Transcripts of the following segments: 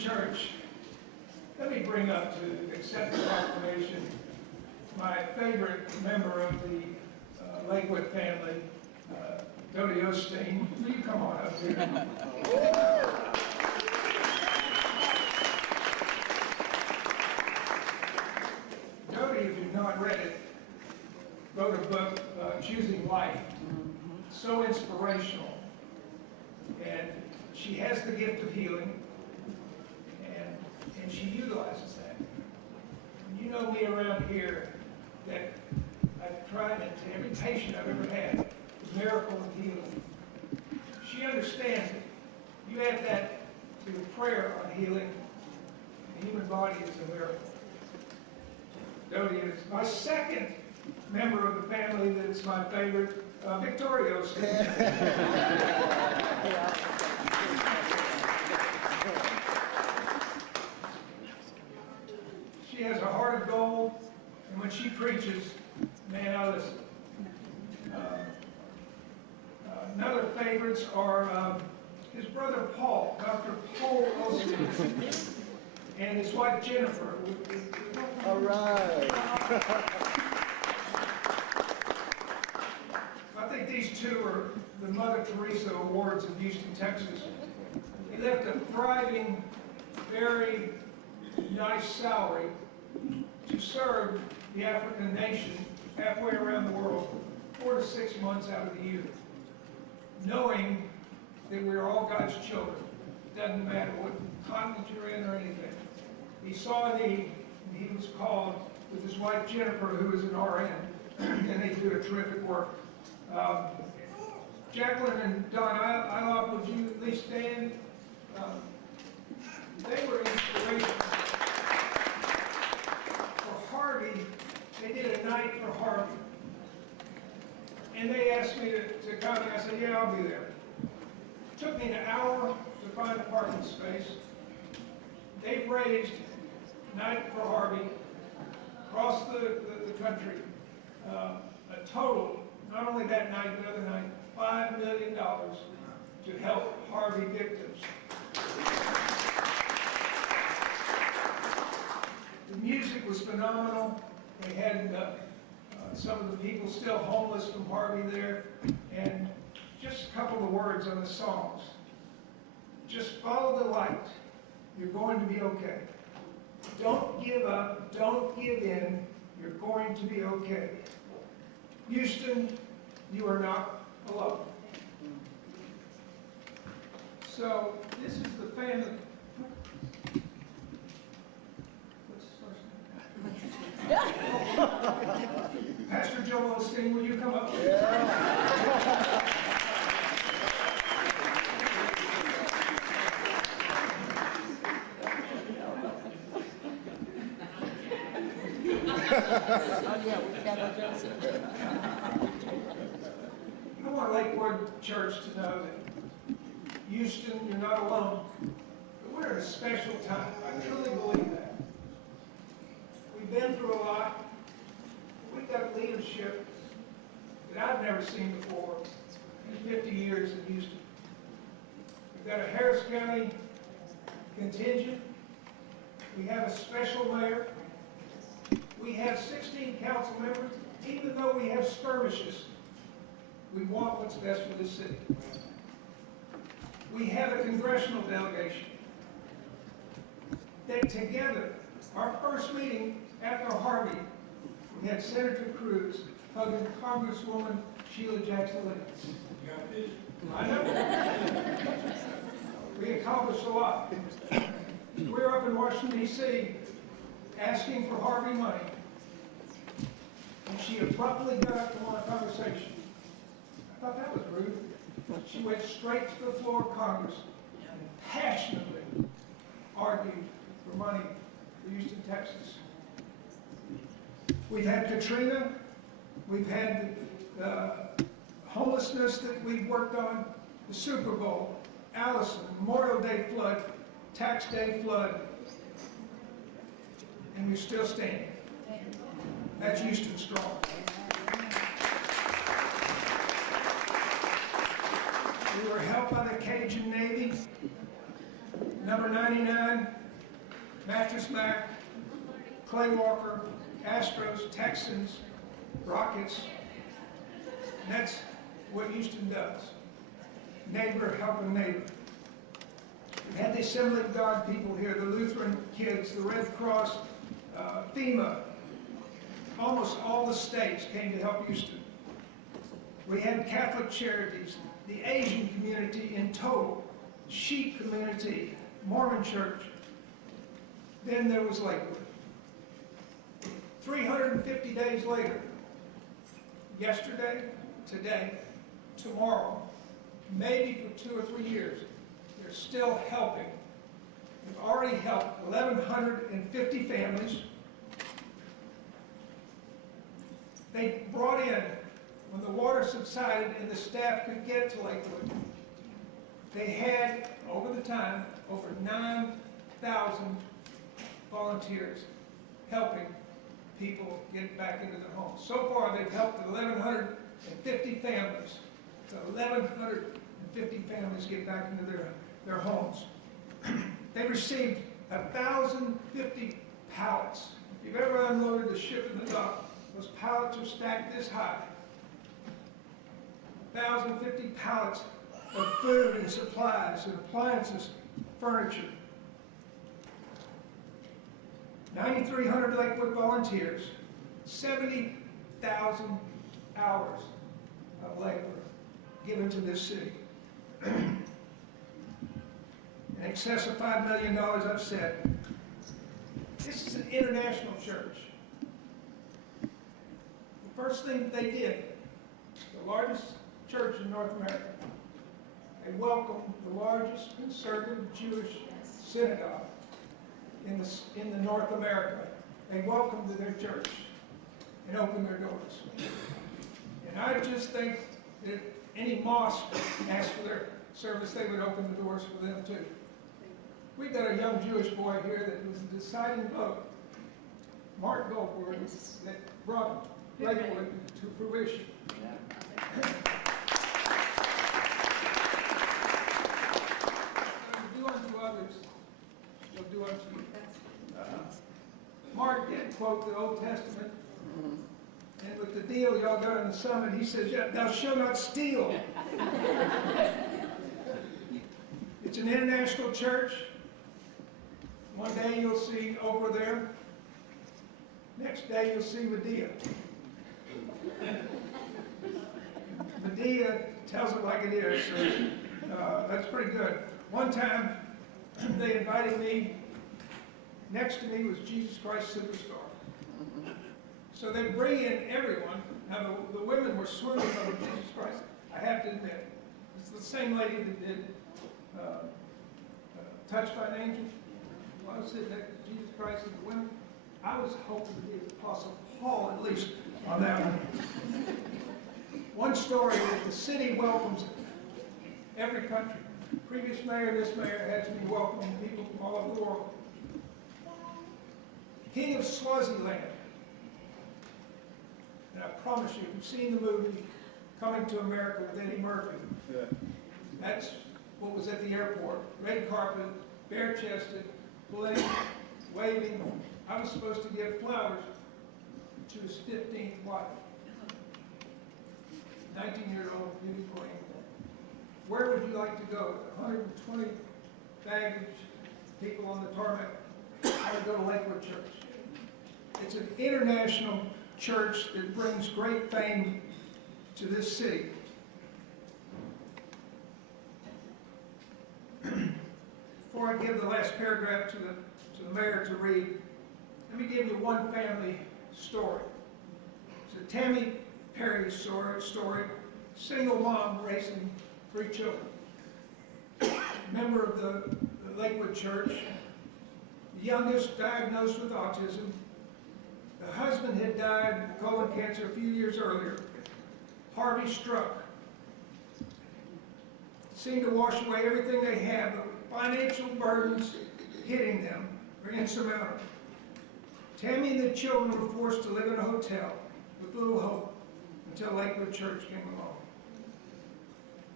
Church, let me bring up to accept the proclamation my favorite member of the Lakewood family, Joel Osteen. Will you come on up here? Jody, if you've not read it, wrote a book, Choosing Life. So inspirational. And she has the gift of healing, and she utilizes that. And you know me around here, that I've tried it to every patient I've ever had, the miracle of healing. She understands it. You add that to the prayer on healing, the human body is a miracle. Jody is my second member of the family that's my favorite, Victoria Osteen. She has a heart of gold, and when she preaches, man, I listen. Another favorites are his brother Paul, Dr. Paul Osteen, and his wife Jennifer. All right. I think these two are the Mother Teresa Awards in Houston, Texas. He left a thriving, very nice salary to serve the African nation halfway around the world, 4 to 6 months out of the year, knowing that we're all God's children. It doesn't matter what continent you're in or anything. He saw a need, and he was called with his wife Jennifer, who is an RN, and they do a terrific work. Jacqueline and Don Ilop, would you at least stand? They were inspirational. For Harvey, they did a night for Harvey. And they asked me to come, and I said, yeah, I'll be there. It took me an hour to find a parking space. They've raised night for Harvey across the country, a total, not only that night, but other night, $5 million to help Harvey victims. The music was phenomenal. They had some of the people still homeless from Harvey there, and just a couple of words on the songs. Just follow the light. You're going to be okay. Don't give up. Don't give in. You're going to be okay. Houston, you are not alone. So this is the family. What's his first name? Pastor Joel Osteen, will you come up? Oh yeah, we got a Joseph. I want Lakewood Church to know that Houston, you're not alone. But we're at a special time. I truly believe that. We've been through a lot. We've got leadership that I've never seen before in 50 years in Houston. We've got a Harris County contingent. We have a special mayor. We have 16 council members. Even though we have skirmishes, we want what's best for this city. We have a congressional delegation that together, our first meeting after Harvey, we had Senator Cruz hugging Congresswoman Sheila Jackson-Lee. I know. We accomplished a lot. We're up in Washington, D.C., asking for Harvey money. And she abruptly got up to want a conversation. I thought that was rude. She went straight to the floor of Congress and passionately argued for money for Houston, Texas. We've had Katrina. We've had homelessness that we've worked on, the Super Bowl, Allison, Memorial Day flood, Tax Day flood, and we're still standing. That's Houston strong. We were helped by the Cajun Navy. Number 99, Mattress Mac, Clay Walker, Astros, Texans, Rockets. And that's what Houston does. Neighbor helping neighbor. We had the Assembly of God people here, the Lutheran kids, the Red Cross, FEMA. Almost all the states came to help Houston. We had Catholic charities, the Asian community in total, Sikh community, Mormon church. Then there was Lakewood. 350 days later, yesterday, today, tomorrow, maybe for 2 or 3 years, they're still helping. We've already helped 1,150 families. They brought in, when the water subsided and the staff could get to Lakewood, they had, over the time, over 9,000 volunteers helping people get back into their homes. So far, they've helped 1,150 families. So 1,150 families get back into their homes. They received 1,050 pallets. If you've ever unloaded the ship in the dock, those pallets are stacked this high. 1,050 pallets of food and supplies and appliances, furniture. 9,300 Lakewood volunteers, 70,000 hours of labor given to this city. In excess of $5 million, I've said. This is an international church. The first thing they did, the largest church in North America, they welcomed the largest conservative Jewish synagogue in the North America. They welcomed to their church and opened their doors. And I just think that any mosque asked for their service, they would open the doors for them too. We've got a young Jewish boy here that was the deciding vote, Mark Goldberg, that brought Lakewood to fruition. Do unto others, you'll do unto you. Mark did quote the Old Testament, and with the deal y'all got on the summit, he says, yeah, thou shalt not steal. It's an international church. One day you'll see over there. Next day you'll see Medea. Medea tells it like it is, so that's pretty good. One time they invited me, next to me was Jesus Christ Superstar. So they bring in everyone. Now the women were swimming over Jesus Christ, I have to admit. It's the same lady that did Touched by an Angel. Well, I was sitting next to Jesus Christ and the women. I was hoping to be the Apostle Paul, at least, on that one. One story that the city welcomes every country. Previous mayor, this mayor has been welcoming people from all over the world. King of Swaziland. And I promise you, if you've seen the movie Coming to America with Eddie Murphy, that's what was at the airport. Red carpet, bare-chested, blinking, waving. I was supposed to give flowers to his 15th wife. 19-year-old beauty queen. Where would you like to go? 120 baggage people on the tarmac. I would go to Lakewood Church. It's an international church that brings great fame to this city. Before I give the last paragraph to the mayor to read, let me give you one family story. It's a Tammy Perry story, single mom raising 3 children. Member of the Lakewood Church, the youngest diagnosed with autism. The husband had died of colon cancer a few years earlier. Harvey struck. Seemed to wash away everything they had, but financial burdens hitting them were insurmountable. Tammy and the children were forced to live in a hotel with little hope until Lakewood Church came along.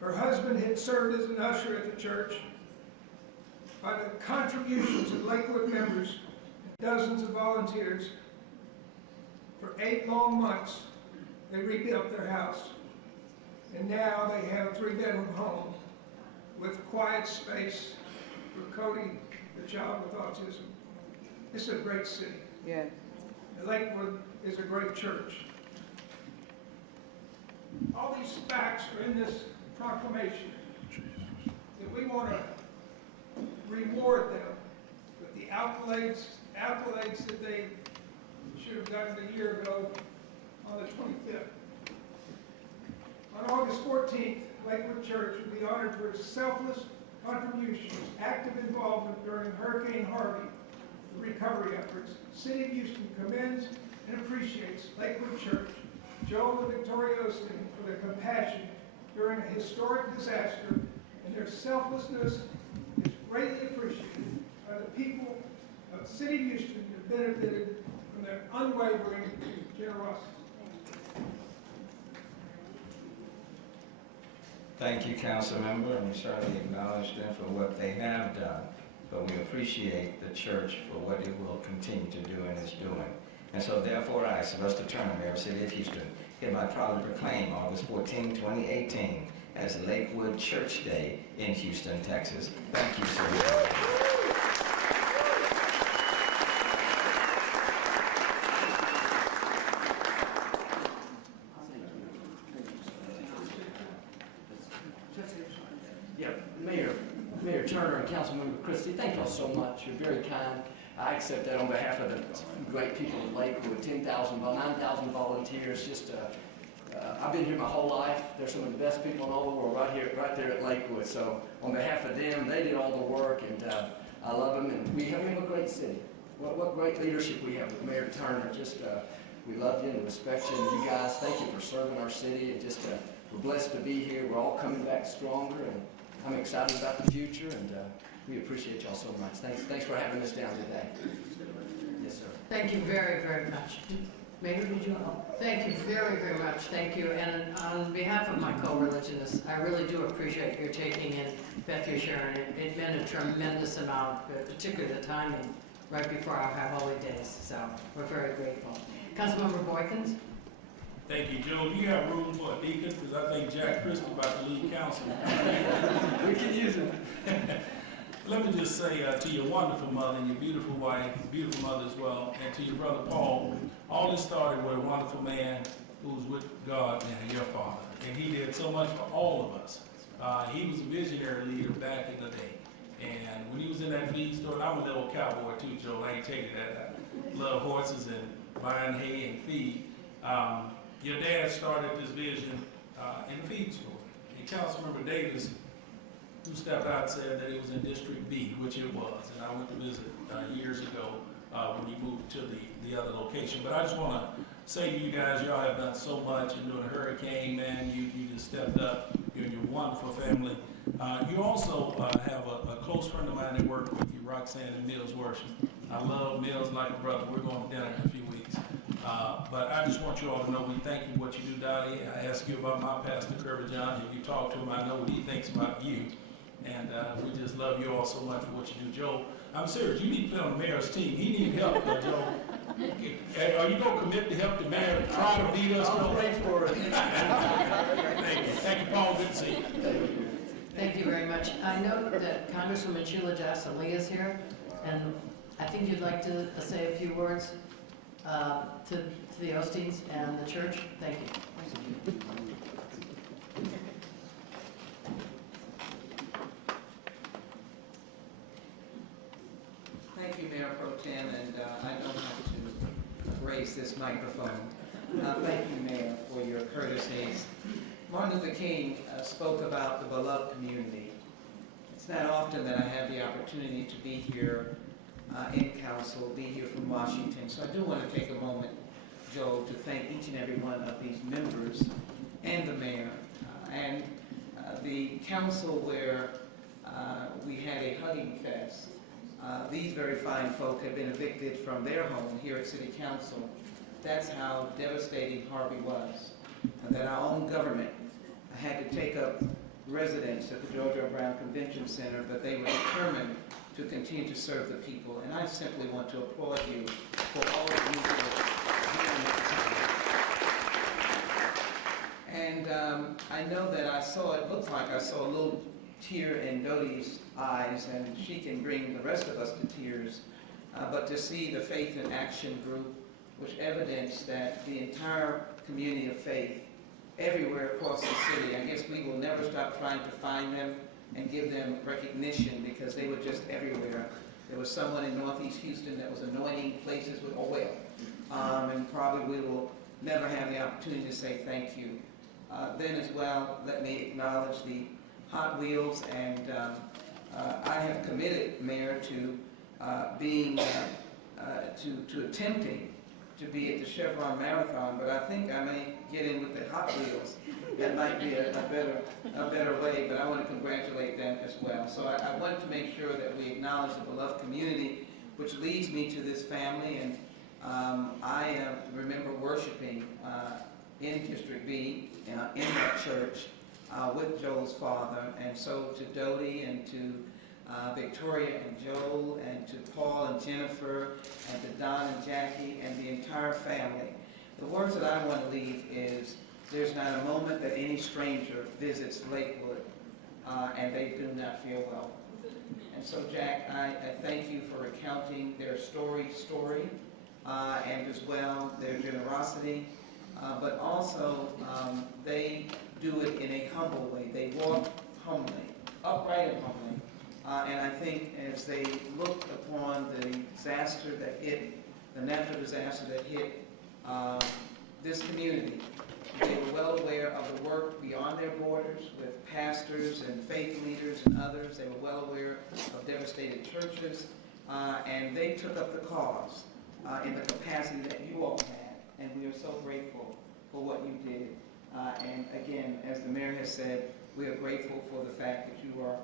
Her husband had served as an usher at the church, by the contributions of Lakewood members and dozens of volunteers. For 8 long months, they rebuilt their house. And now they have a 3-bedroom home with quiet space for Cody, the child with autism. It's a great city. Yeah. Lakewood is a great church. All these facts are in this proclamation that we want to reward them with the accolades that they should have gotten a year ago on the 25th. On August 14th, Lakewood Church will be honored for its selfless contributions, active involvement during Hurricane Harvey, the recovery efforts. The City of Houston commends and appreciates Lakewood Church, Joel and Victoria Osteen, for their compassion during a historic disaster, and their selflessness is greatly appreciated by the people of the City of Houston who benefited from their unwavering generosity. Thank you, Council Member, and we certainly acknowledge them for what they have done, but we appreciate the church for what it will continue to do and is doing. And so therefore I, Sylvester Turner, Mayor of the City of Houston, hereby proudly proclaim August 14, 2018 as Lakewood Church Day in Houston, Texas. Thank you, sir. Mayor Turner and Councilmember Christie, thank y'all so much. You're very kind. I accept that on behalf of the great people of Lakewood, 9,000 volunteers. I've been here my whole life. They're some of the best people in all the world right there at Lakewood. So on behalf of them, they did all the work, and I love them. And we have a great city. What great leadership we have with Mayor Turner. We love you and respect you. And you guys, thank you for serving our city. And we're blessed to be here. We're all coming back stronger, and I'm excited about the future, and we appreciate y'all so much. Thanks for having us down today. Yes, sir. Thank you very, very much. Mayor, did you know? Thank you very, very much. Thank you. And on behalf of my co-religionists, I really do appreciate your taking in Beth, your Sharon. It meant a tremendous amount, particularly the timing right before our holidays. So we're very grateful. Councilmember Boykins? Thank you, Joe. Do you have room for a deacon? Because I think Jack Christie about to leave council. We can use it. Let me just say to your wonderful mother and your beautiful wife, beautiful mother as well, and to your brother Paul, all this started with a wonderful man who's with God and your father. And he did so much for all of us. He was a visionary leader back in the day. And when he was in that feed store, and I'm a little cowboy too, Joe, I ain't taking that. I love horses and buying hay and feed. Your dad started this vision in the feed store. And Councilmember Davis, who stepped out, said that it was in District B, which it was. And I went to visit years ago when he moved to the other location. But I just want to say to you guys, y'all have done so much. And during the hurricane, man, you just stepped up. You and your wonderful family. You also have a close friend of mine that worked with you, Roxanne and Mills Worship. I love Mills like a brother. We're going to dinner in a few weeks. But I just want you all to know we thank you for what you do, Dottie. I asked you about my pastor, Kirby John. If you talk to him, I know what he thinks about you. And we just love you all so much for what you do. Joe, I'm serious. You need to play on the mayor's team. He needs help, Joe. Are you going to commit to help the mayor try to beat us? I'll pray for it. Thank you. Thank you, Paul. Good to see you. Thank you very much. I know that Congresswoman Sheila Jackson Lee is here, and I think you'd like to say a few words to the Osteens and the church. Thank you. Thank you, Mayor Pro Tem, and I don't have to raise this microphone. Thank you, Mayor, for your courtesies. Martin Luther King spoke about the beloved community. It's not often that I have the opportunity to be here in council, be here from Washington, so I do want to take a moment, Joe, to thank each and every one of these members and the mayor and the council where we had a hugging fest. These very fine folk have been evicted from their home here at City Council. That's how devastating Harvey was. And that our own government had to take up residence at the George R. Brown Convention Center, but they were determined to continue to serve the people. And I simply want to applaud you for all that you do. And I know that it looked like I saw a little tear in Dodie's eyes, and she can bring the rest of us to tears. But to see the Faith in Action group, which evidenced that the entire community of faith everywhere across the city, I guess we will never stop trying to find them and give them recognition because they were just everywhere. There was someone in Northeast Houston that was anointing places with oil, and probably we will never have the opportunity to say thank you. Then as well, let me acknowledge the Hot Wheels, and I have committed, Mayor, to attempting to be at the Chevron Marathon, but I think I may get in with the Hot Wheels. That might be a better way, but I want to congratulate them as well. So I want to make sure that we acknowledge the beloved community, which leads me to this family, and I remember worshiping in District B, in that church, with Joel's father, and so to Dodie and to Victoria and Joel and to Paul and Jennifer and to Don and Jackie and the entire family. The words that I want to leave is, there's not a moment that any stranger visits Lakewood and they do not feel welcome. And so, Jack, I thank you for recounting their story, and as well their generosity, but also they do it in a humble way. They walk humbly, upright and humbly. And I think as they looked upon the disaster that hit, the natural disaster that hit this community, they were well aware of the work beyond their borders with pastors and faith leaders and others. They were well aware of devastated churches, and they took up the cause in the capacity that you all had, and we are so grateful for what you did. And again, as the mayor has said, we are grateful for the fact that you are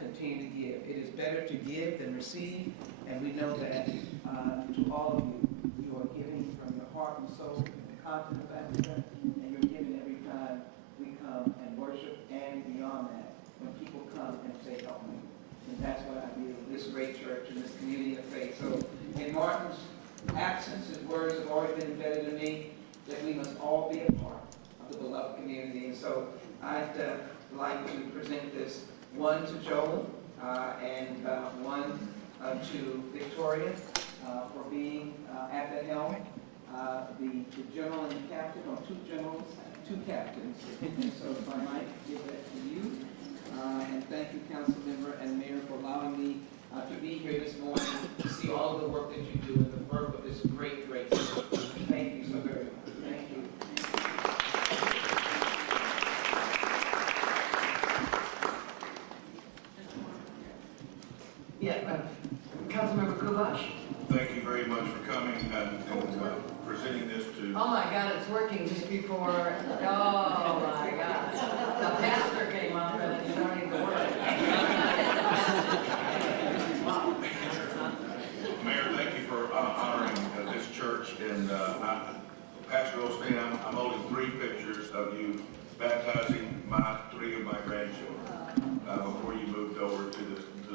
continue to give. It is better to give than receive, and we know that to all of you, you are giving from your heart and soul in the continent of Africa, and you're giving every time we come and worship, and beyond that, when people come and say, help me. And that's what I do in this great church and this community of faith. So in Martin's absence, his words have always been embedded in me, that we must all be a part of the beloved community. And so I'd like to present this one to Joel and one to Victoria for being at the helm. The general and the captain, or two generals, two captains. So if I might give that to you. And thank you, Council Member and Mayor, for allowing me to be here this morning to see all of the work that you do and the work of this great, great city. Thank you so very much. Thank you. Yeah, Councilmember Kubash. Thank you very much for coming and presenting this to. Oh my God, it's working just before, oh my God. The pastor came up and it's starting to work. Mayor, thank you for honoring this church. And Pastor Osteen, I'm holding 3 pictures of you baptizing 3 of my grandchildren before you moved over to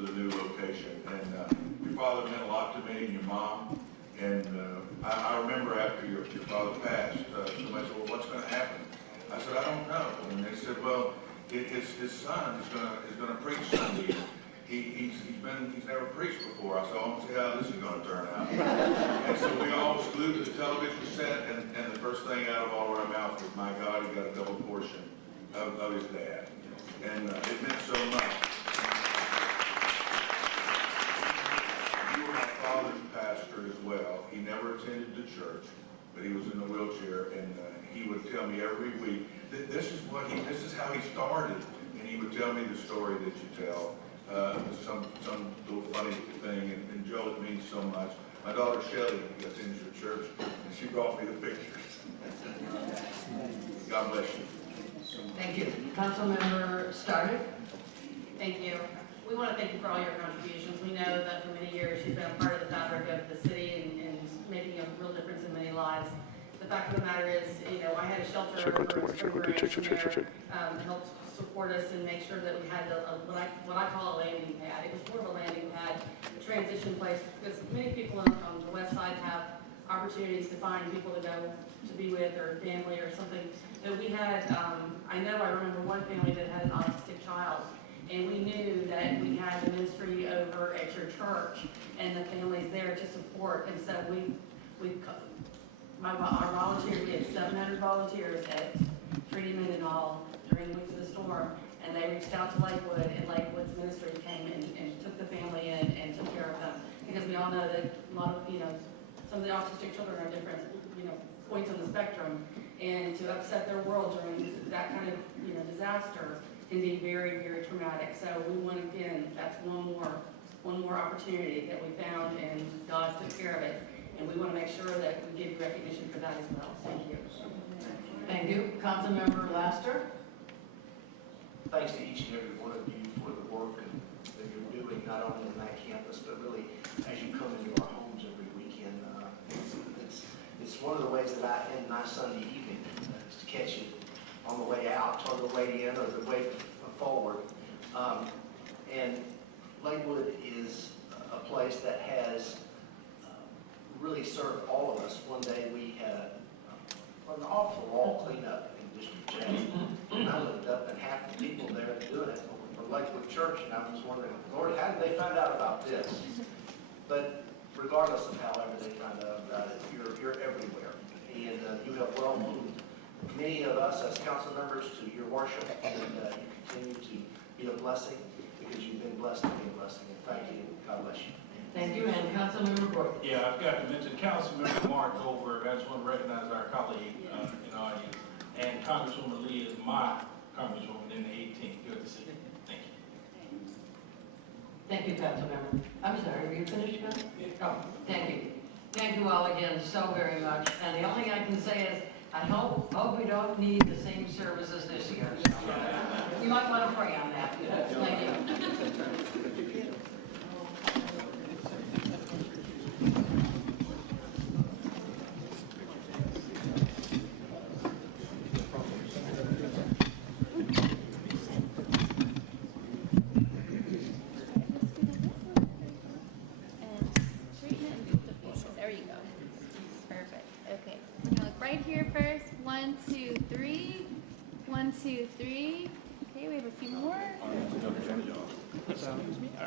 the new location. And your father meant a lot to me, and your mom. And I remember after your father passed, somebody said, well, what's going to happen? I said, I don't know. And they said, well, his son is going to preach Sunday. He's never preached before. I said, I want to see how this is going to turn out. And so we all was glued to the television set, and the first thing out of all of our mouths was, my God, he got a double portion of his dad. And it meant so much. You were my father's pastor as well. He never attended the church, but he was in a wheelchair, and he would tell me every week, this is how he started, and he would tell me the story that you tell. Some little funny thing, and Joe, it means so much. My daughter Shelley attends your church, and she brought me the pictures. God bless you. Thank you. Councilmember Stoddard. Thank you. We want to thank you for all your contributions. We know that for many years you've been a part of the fabric of the city and making a real difference in many lives. The fact of the matter is, I had a shelter over helped support us and make sure that we had what I call a landing pad. It was more of a landing pad, a transition place, because many people on the west side have opportunities to find people to go to be with or family or something. But we had, I remember one family that had an autistic child, and we knew that we had the ministry over at your church and the families there to support. And so our volunteers, we had 700 volunteers at Treaty Mendenhall during the week of the storm, and they reached out to Lakewood, and Lakewood's ministry came and took the family in and took care of them. Because we all know that a lot of, some of the autistic children are different, points on the spectrum, and to upset their world during that kind of, disaster can be very, very traumatic. So we want, again, that's one more opportunity that we found, and God took care of it. And we want to make sure that we give recognition for that as well. Thank you. Thank you. Councilmember Laster? Thanks to each and every one of you for the work that you're doing, not only on that campus, but really as you come into our homes every weekend. It's one of the ways that I end my Sunday evening, is to catch it on the way out, or the way in, or the way forward. And Lakewood is a place that has really served all of us. One day we had an awful wall cleanup in District J. And I looked up and half the people there doing it were from Lakewood Church, and I was wondering, Lord, how did they find out about this? But regardless of however they find out about it, you're everywhere. And you have welcomed many of us as council members to your worship, and you continue to be a blessing because you've been blessed to be a blessing. And thank you. God bless you. Thank you. And Councilmember Gordon? Yeah, I've got to mention Councilmember Mark Goldberg. I just want to recognize our colleague in the audience. And Congresswoman Lee is my Congresswoman in the 18th. Good to see you. Thank you. Thank you, Councilmember. I'm sorry, are you finished, Council? Oh, thank you. Thank you all again so very much. And the only thing I can say is, I hope we don't need the same services this year. So you might want to pray on that. Thank you. There you go. Perfect. Okay. We're gonna look right here first. 1, 2, 3. 1, 2, 3. Okay, we have a few more. All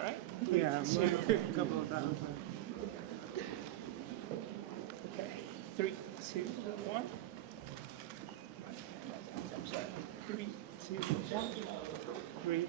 right. Yeah, a couple of times. Okay. 3, 2, 1. I'm sorry. 3, 2, 1. 3,